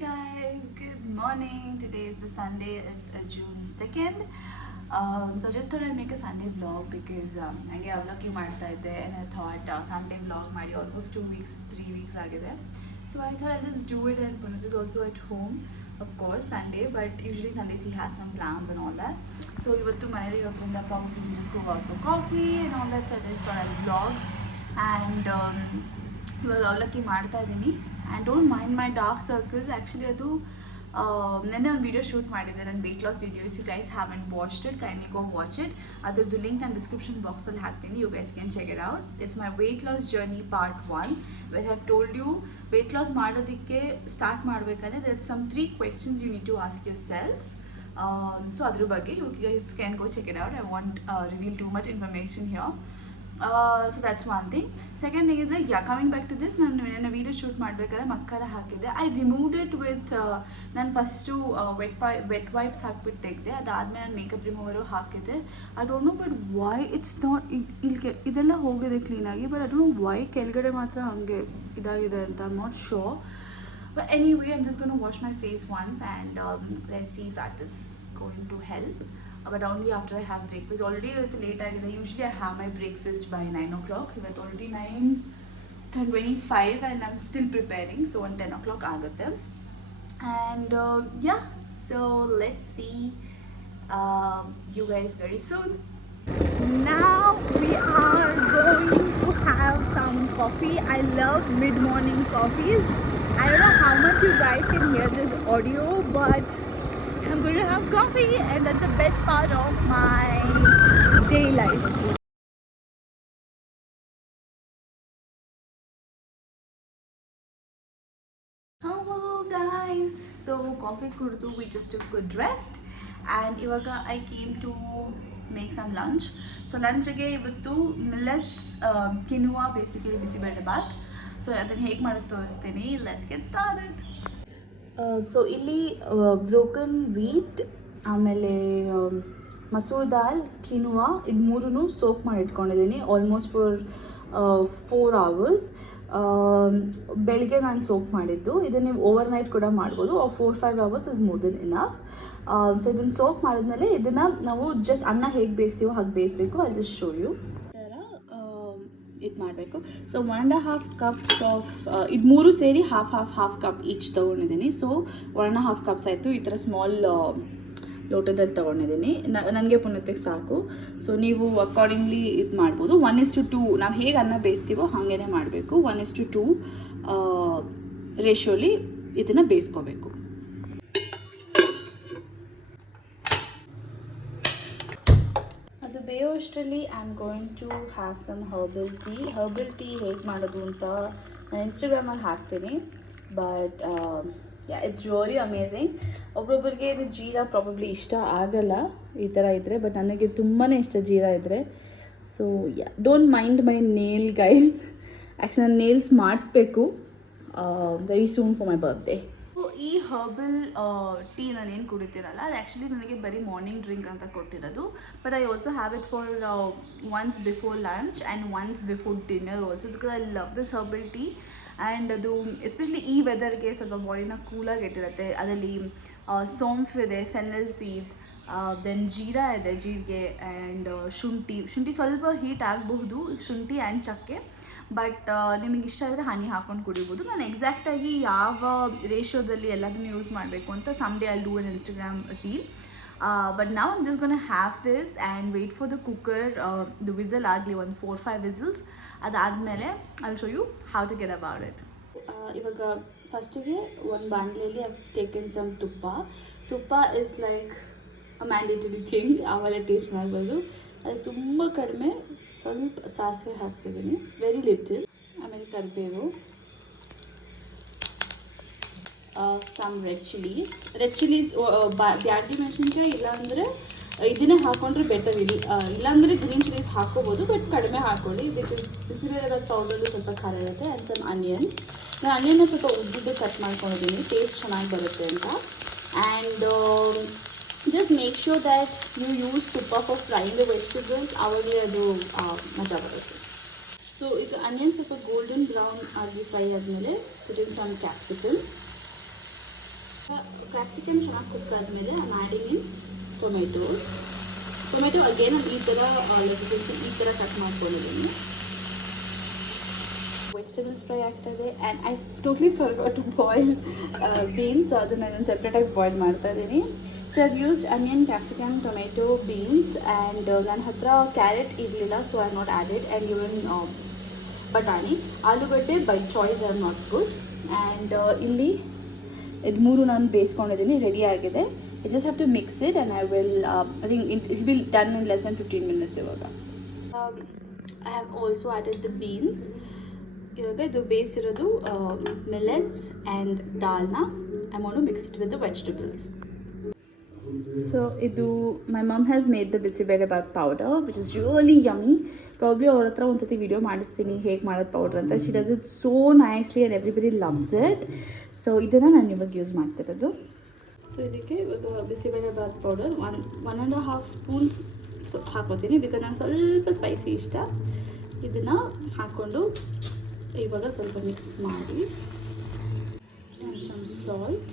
guys, good morning. Today is the Sunday, it's June 2nd. So just thought I'd make a Sunday vlog because I avlaki ಮಾಡ್ತಾ ಇದ್ದೆ and I thought Sunday vlog ಮಾಡಿ almost 2 weeks, 3 weeks ಆಗಿದೆ. So I thought I'll just do it and Punit is also at home, of course, Sunday, but usually Sundays he has some plans and all that. So ಇವತ್ತು ಮನೇಲಿ ಇರೋದ್ರಿಂದ probably we'll just go out for coffee and all that, so I just thought I'd vlog. And ಇವಾಗ ಅವಲಕ್ಕಿ ಮಾಡ್ತಾ ಇದ್ದೀನಿ and don't mind my dark circles. Actually ಅದು ನೆನ್ನೆ ಒಂದು ವೀಡಿಯೋ ಶೂಟ್ ಮಾಡಿದ್ದೆ ನನ್ನ weight loss video. If you guys haven't watched it kindly go watch it. ಅದ್ರದ್ದು ಲಿಂಕ್ ನಾನು ಡಿಸ್ಕ್ರಿಪ್ಷನ್ ಬಾಕ್ಸಲ್ಲಿ ಹಾಕ್ತೀನಿ. You guys can check it out. It's my weight loss journey part 1 where have told you weight loss ಮಾಡೋದಕ್ಕೆ start ಮಾಡಬೇಕಾದ್ರೆ there some 3 questions you need to ask yourself. So ಅದ್ರ ಬಗ್ಗೆ you guys can go check it out. I want reveal too much information here. So that's one thing. Second thing is like, yeah, coming back to this, ನಾನು video shoot ಮಾಡಬೇಕಾದ್ರೆ ಮಸ್ಕಾರ ಹಾಕಿದ್ದೆ. I removed it with ನಾನು first vet wipes ಹಾಕ್ಬಿಟ್ಟು ತೆಗೆದೆ. ಅದಾದಮೇಲೆ ನಾನು ಮೇಕಪ್ ರಿಮೂವರು ಹಾಕಿದ್ದೆ. I don't know but why it's not ಇಲ್ಲಿ ಇದೆಲ್ಲ ಹೋಗಿದೆ ಕ್ಲೀನಾಗಿ, but I don't know why ಕೆಳಗಡೆ ಮಾತ್ರ ಹಾಗೆ ಇದಾಗಿದೆ ಅಂತ. I am not sure. But anyway, I'm just going to wash my face once and let's see if that is going to help. But only after I have breakfast. Already it's late ಆಗಿದೆ. Usually I have my breakfast by 9 o'clock. It's already 9:25 and I'm still preparing. So on 10 o'clock ಆಗುತ್ತೆ. And yeah, so let's see you guys very soon. Now we are going to have some coffee. I love mid-morning coffees. I don't know how much you guys can hear this audio, but I'm going to have coffee and that's the best part of my day life. Hello guys. So coffee kudidu, we just took good rest and ivaga I came to make some lunch. So lunch ಗೆ ಇವತ್ತು millets quinoa basically bisibele bath. So ಅದನ್ನು ಹೇಗೆ ಮಾಡೋದು ತೋರಿಸ್ತೀನಿ. Let's get started. So ಇಲ್ಲಿ broken wheat, ಆಮೇಲೆ ಮಸೂರ್ ದಾಲ್, ಕಿನುವಾ ಇದು ಮೂರೂ ಸೋಕ್ ಮಾಡಿ ಇಟ್ಕೊಂಡಿದ್ದೀನಿ ಆಲ್ಮೋಸ್ಟ್ ಫಾರ್ 4 hours. ಬೆಳಿಗ್ಗೆ ನಾನು ಸೋಕ್ ಮಾಡಿದ್ದು. ಇದನ್ನು ನೀವು ಓವರ್ ನೈಟ್ ಕೂಡ ಮಾಡ್ಬೋದು. 4-5 hours is more than enough. So ಇದನ್ನು ಸೋಕ್ ಮಾಡಿದ್ಮೇಲೆ ಇದನ್ನು ನಾವು ಜಸ್ಟ್ ಅನ್ನ ಹೇಗೆ ಬೇಯಿಸ್ತೀವೋ ಹಾಗೆ ಬೇಯಿಸಬೇಕು. ಐ ಜಸ್ಟ್ ಶೋ ಯು ಥರ ಇದು ಮಾಡಬೇಕು. ಸೊ 1.5 cups ಆಫ್ ಇದು ಮೂರು ಸೇರಿ ಹಾಫ್ ಕಪ್ ಈಚ್ ತೊಗೊಂಡಿದ್ದೀನಿ. ಸೊ 1.5 cups ಆಯಿತು. ಈ ಥರ ಸ್ಮಾಲ್ ಲೋಟದಲ್ಲಿ ತೊಗೊಂಡಿದ್ದೀನಿ. ನನಗೆ ಪುನಃಕ್ಕೆ ಸಾಕು. ಸೊ ನೀವು ಅಕಾರ್ಡಿಂಗ್ಲಿ ಇದು ಮಾಡ್ಬೋದು. 1:2 ನಾವು ಹೇಗೆ ಅನ್ನ ಬೇಯಿಸ್ತೀವೋ ಹಾಗೇ ಮಾಡಬೇಕು. 1:2 ರೇಷಿಯೋಲಿ ಇದನ್ನು ಬೇಯಿಸ್ಕೋಬೇಕು. ಅದು ಬೇಯೋ ಅಷ್ಟರಲ್ಲಿ I am going to have some herbal tea ಹೇಗೆ ಮಾಡೋದು ಅಂತ ನಾನು ಇನ್ಸ್ಟಾಗ್ರಾಮಲ್ಲಿ ಹಾಕ್ತೀನಿ. But it's really amazing. ಒಬ್ಬೊಬ್ಬರಿಗೆ ಇದು ಜೀರಾ ಪ್ರಾಬಬ್ಲಿ ಇಷ್ಟ ಆಗಲ್ಲ ಈ ಥರ ಇದ್ದರೆ, ಬಟ್ ನನಗೆ ತುಂಬಾ ಇಷ್ಟ ಜೀರಾ ಇದ್ದರೆ. So don't mind my nail guys. Actually ನಾನು ನೇಲ್ಸ್ ಮಾಡಿಸ್ಬೇಕು very soon for my birthday. ಈ ಹರ್ಬಲ್ ಟೀ ನಾನೇನು ಕುಡಿತೀರಲ್ಲ, ಅದು ಆ್ಯಕ್ಚುಲಿ ನನಗೆ ಬರೀ ಮಾರ್ನಿಂಗ್ ಡ್ರಿಂಕ್ ಅಂತ ಕೊಟ್ಟಿರೋದು. But I also have it for ones before lunch and once before dinner also, because I love this herbal tea. And ಅದು ಎಸ್ಪೆಷಲಿ ಈ ವೆದರ್ಗೆ ಸ್ವಲ್ಪ ಬಾಡಿನ ಕೂಲಾಗಿ ಇಟ್ಟಿರುತ್ತೆ. ಅದರಲ್ಲಿ ಸೋಂಫ್ ಇದೆ, ಫೆನಲ್ ಸೀಡ್ಸ್, ದೆನ್ ಜೀರಾ ಇದೆ, ಜೀರಿಗೆ, ಆ್ಯಂಡ್ ಶುಂಠಿ ಸ್ವಲ್ಪ ಹೀಟ್ ಆಗಬಹುದು, ಶುಂಠಿ ಆ್ಯಂಡ್ ಚಕ್ಕೆ. ಬಟ್ ನಿಮಗೆ ಇಷ್ಟ ಆದರೆ ಹನಿ ಹಾಕ್ಕೊಂಡು ಕುಡಿಬೋದು. ನಾನು ಎಕ್ಸಾಕ್ಟಾಗಿ ಯಾವ ರೇಷಿಯೋದಲ್ಲಿ ಎಲ್ಲದನ್ನು ಯೂಸ್ ಮಾಡಬೇಕು ಅಂತ someday I do on Instagram reel. But ನಾವು I'm just gonna have this and wait for the cooker the whistle ಆಗಲಿ ಒಂದು 4-5 ವಿಸಲ್ಸ್. ಅದಾದಮೇಲೆ I show you how to get about it. ಇವಾಗ ಫಸ್ಟಿಗೆ ಒಂದು ಬಾಣಲೆಯಲ್ಲಿ I taken some tuppa is like a mandatory thing. ಆಮೇಲೆ taste ಮಾಡ್ಬೋದು. ಅದು ತುಂಬ ಕಡಿಮೆ, ಸ್ವಲ್ಪ ಸಾಸಿವೆ ಹಾಕ್ತಿದ್ದೀನಿ, ವೆರಿ ಲಿಟಲ್. ಆಮೇಲೆ ಕರಿಬೇವು, ಸಮ್ ರೆಡ್ ಚಿಲ್ಲೀಸ್ ಬ್ಯಾಡಗಿ ಮೆಣಸಿನ್ಕಾಯಿ ಇಲ್ಲಾಂದರೆ ಇದನ್ನೇ ಹಾಕ್ಕೊಂಡ್ರೆ ಬೆಟರ್. ಇಲ್ಲಾಂದರೆ ಗ್ರೀನ್ ಚಿಲ್ಲೀಸ್ ಹಾಕ್ಕೋಬೋದು, ಬಟ್ ಕಡಿಮೆ ಹಾಕ್ಕೊಳ್ಳಿ. ಬಿಸಿಬೇಳೆ ಪೌಡರು ಸ್ವಲ್ಪ ಖಾರ ಇರುತ್ತೆ. And some onions. ನಾನು ಆನಿಯನ್ನ ಸ್ವಲ್ಪ ಉದ್ದಿದ್ದು ಕಟ್ ಮಾಡ್ಕೊಂಡಿದ್ದೀನಿ, ಟೇಸ್ಟ್ ಚೆನ್ನಾಗಿ ಬರುತ್ತೆ ಅಂತ. And just make sure that you use ತುಪ್ಪ for frying the vegetables. ಆವಾಗಲೇ ಅದು ಮಜಾ ಬರುತ್ತೆ. ಸೊ ಇದು ಆನಿಯನ್ ಸ್ವಲ್ಪ ಗೋಲ್ಡನ್ ಬ್ರೌನ್ ಆಗಿ ಫ್ರೈ ಆದಮೇಲೆ put in some capsicum. Capsicum ಚೆನ್ನಾಗಿ ಕುಕ್ ಆದಮೇಲೆ I am adding in tomato again ನಾನು ಈ ಥರ ಈ ಥರ ಕಟ್ ಮಾಡ್ಕೊಂಡಿದ್ದೀನಿ. ವೆಜಿಟೇಬಲ್ಸ್ ಫ್ರೈ ಆಗ್ತಾಯಿದೆ and I totally forgot to boil beans. ಅದನ್ನು ನಾನು ಸೆಪ್ರೇಟಾಗಿ ಬಾಯ್ಲ್ ಮಾಡ್ತಾ ಇದ್ದೀನಿ. So I've used onion, capsicum, tomato, beans and ನನ್ನ ಹತ್ರ ಕ್ಯಾರೆಟ್ ಇರಲಿಲ್ಲ, so I not added. And even ಬಟಾಣಿ, ಆಲೂಗಡ್ಡೆ by choice or not good. And ಇಲ್ಲಿ ಇದು ಮೂರು ನಾನು ಬೇಯಿಸ್ಕೊಂಡಿದ್ದೀನಿ, ರೆಡಿ ಆಗಿದೆ. I just have to mix it and I will I think it will done in less then 15 minutes ಇವಾಗ. I have also added the beans. ಇವಾಗ ಇದು ಬೇಯಿಸಿರೋದು ಮಿಲೆಟ್ಸ್ ಆ್ಯಂಡ್ ದಾಲ್ನ I want to mix it with the vegetables. So ಇದು my mum has made the bisibelebath powder which is really yummy. Probably ಅವ್ರ ಹತ್ರ ಒಂದ್ಸತಿ video ಮಾಡಿಸ್ತೀನಿ ಹೇಗೆ ಮಾಡೋದು ಪೌಡರ್ ಅಂತ. She does it so nicely and everybody loves it. So ಇದನ್ನು ನಾನು ಇವಾಗ ಯೂಸ್ ಮಾಡ್ತಿರೋದು. ಸೊ ಇದಕ್ಕೆ ಇವಾಗ ಬಿಸಿಬೇಳೆಬಾತ್ ಪೌಡರ್ 1.5 ಸ್ಪೂನ್ಸ್ ಹಾಕೋತೀನಿ, ಬಿಕಾಸ್ ನಾನು ಸ್ವಲ್ಪ ಸ್ಪೈಸಿ ಇಷ್ಟ. ಇದನ್ನು ಹಾಕ್ಕೊಂಡು ಇವಾಗ ಸ್ವಲ್ಪ ಮಿಕ್ಸ್ ಮಾಡಿ ಸಮ್ ಸಾಲ್ಟ್.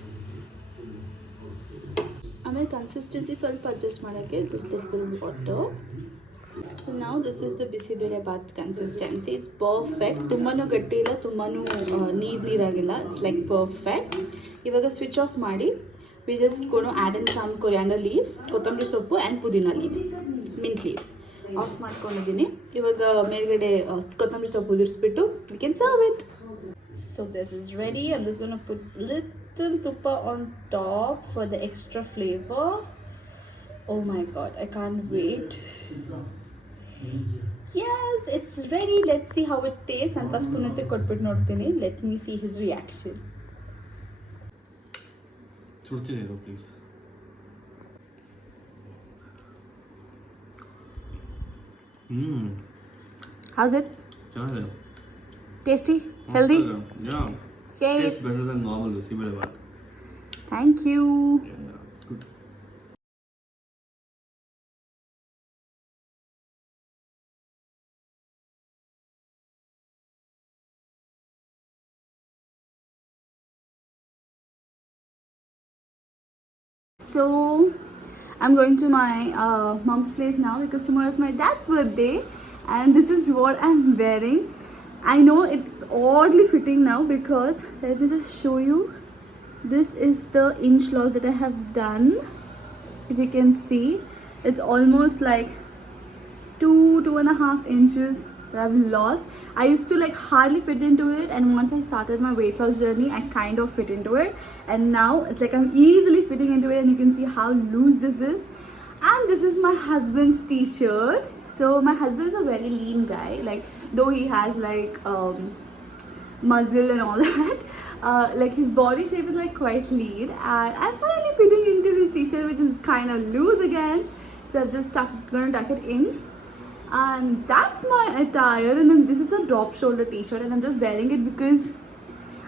ಆಮೇಲೆ ಕನ್ಸಿಸ್ಟೆನ್ಸಿ ಸ್ವಲ್ಪ ಅಡ್ಜಸ್ಟ್ ಮಾಡೋಕ್ಕೆ ದಿಸ್ ವಾಟರ್. ಸೊ ನಾವು this is the bisibelebath consistency. It's perfect. ತುಂಬಾ ಗಟ್ಟಿ ಇಲ್ಲ, ತುಂಬಾ ನೀರಾಗಿಲ್ಲ. It's like perfect. ಇವಾಗ ಸ್ವಿಚ್ ಆಫ್ ಮಾಡಿ we just gonna add in some coriander leaves, kottambari soppu and pudina leaves, mint leaves off ಮಾಡ್ಕೊಂಡಿದ್ದೀನಿ. ಇವಾಗ ಮೇಲ್ಗಡೆ ಕೊತ್ತಂಬರಿ ಸೊಪ್ಪು ಉದುರಿಸ್ಬಿಟ್ಟು we can serve it. So this is ready. I'm just going to put little tuppa on top for the extra flavor. Oh my god, I can't wait. Yes, it's ready. Let's see how it tastes. And first punante kotbit nodtini. Let me see his reaction. Churtidero please. How's it? Chana. Tasty? Healthy? Yeah. Yay. Tastes better than normal bizibellabath. Thank you. Yeah, it's good. So I'm going to my mom's place now because tomorrow is my dad's birthday and this is what I'm wearing. I know it's oddly fitting now because let me just show you. This is the inch loss that I have done. If you can see, it's almost like 2.5 inches that I've lost. I used to like hardly fit into it, and once I started my weight loss journey I kind of fit into it, and now it's like I'm easily fitting into it, and you can see how loose this is. And this is my husband's t-shirt. So my husband is a very lean guy, like though he has like muscle and all that, like his body shape is like quite lean, and I'm finally fitting into his t-shirt which is kind of loose again. So I'm just gonna tuck it in, and that's my attire. And then this is a drop shoulder t-shirt, and I'm just wearing it because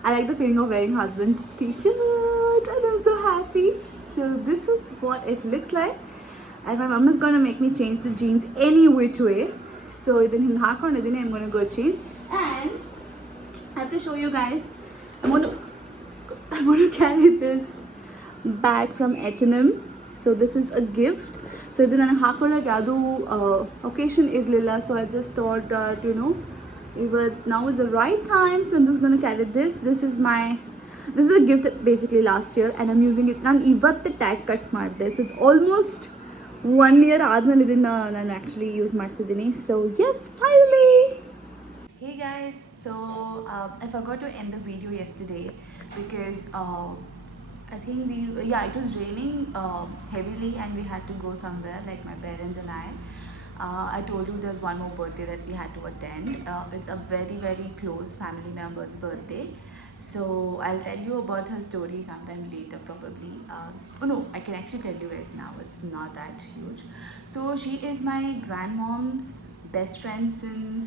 I like the feeling of wearing husband's t-shirt, and I'm so happy. So this is what it looks like, and my mom is gonna make me change the jeans any which way. So then I'm gonna go change, and I have to show you guys. I'm going to carry this bag from H&M. So this is a gift. So ಇದು ನನಗೆ ಹಾಕೊಳ್ಳೋಕೆ ಯಾವುದೂ ಒಕೇಶನ್ ಇರಲಿಲ್ಲ, so I just thought that now is the right time, so I'm just going to carry this. This is a gift basically last year, and I'm using it. ನಾನು ಇವತ್ತು tag cut ಮಾಡಿದೆ, so it's almost 1 year ಆದಮೇಲೆ ಇದನ್ನು ನಾನು actually use ಮಾಡ್ತಿದ್ದೀನಿ. So yes, finally! Hey guys, so I forgot to end the video yesterday because I think it was raining heavily and we had to go somewhere, like my parents and I told you there's one more birthday that we had to attend. It's a very very close family member's birthday, so I'll tell you about her story sometime later probably. No, I can actually tell you guys now, it's not that huge. So she is my grandmom's best friend since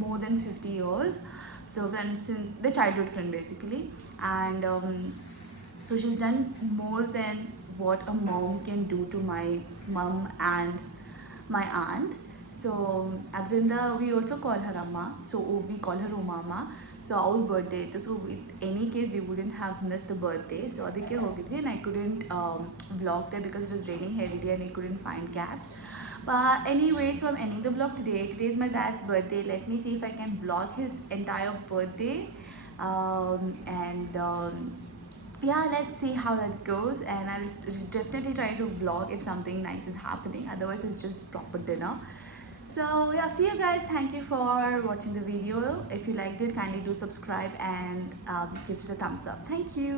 more than 50 years, so friends since the childhood friend basically, and so she's done more than what a mom can do to my mom and my aunt. So adrinda we also call her amma, so we call her Umama. So ಅವ್ರ ಬರ್ಡೇ ಇತ್ತು. So it any case we wouldn't have miss the birthday. So ಅದಕ್ಕೆ ಹೋಗಿದ್ವಿ and I couldn't vlog they because it was raining heavily and we couldn't find cabs. But anyway, so I'm ending the vlog today. Today is my dad's birthday. Let me see if I can vlog his entire birthday. Yeah, let's see how that goes, and I will definitely try to vlog if something nice is happening. Otherwise it's just proper dinner. So yeah, see you guys. Thank you for watching the video. If you liked it, kindly do subscribe and give it a thumbs up. Thank you.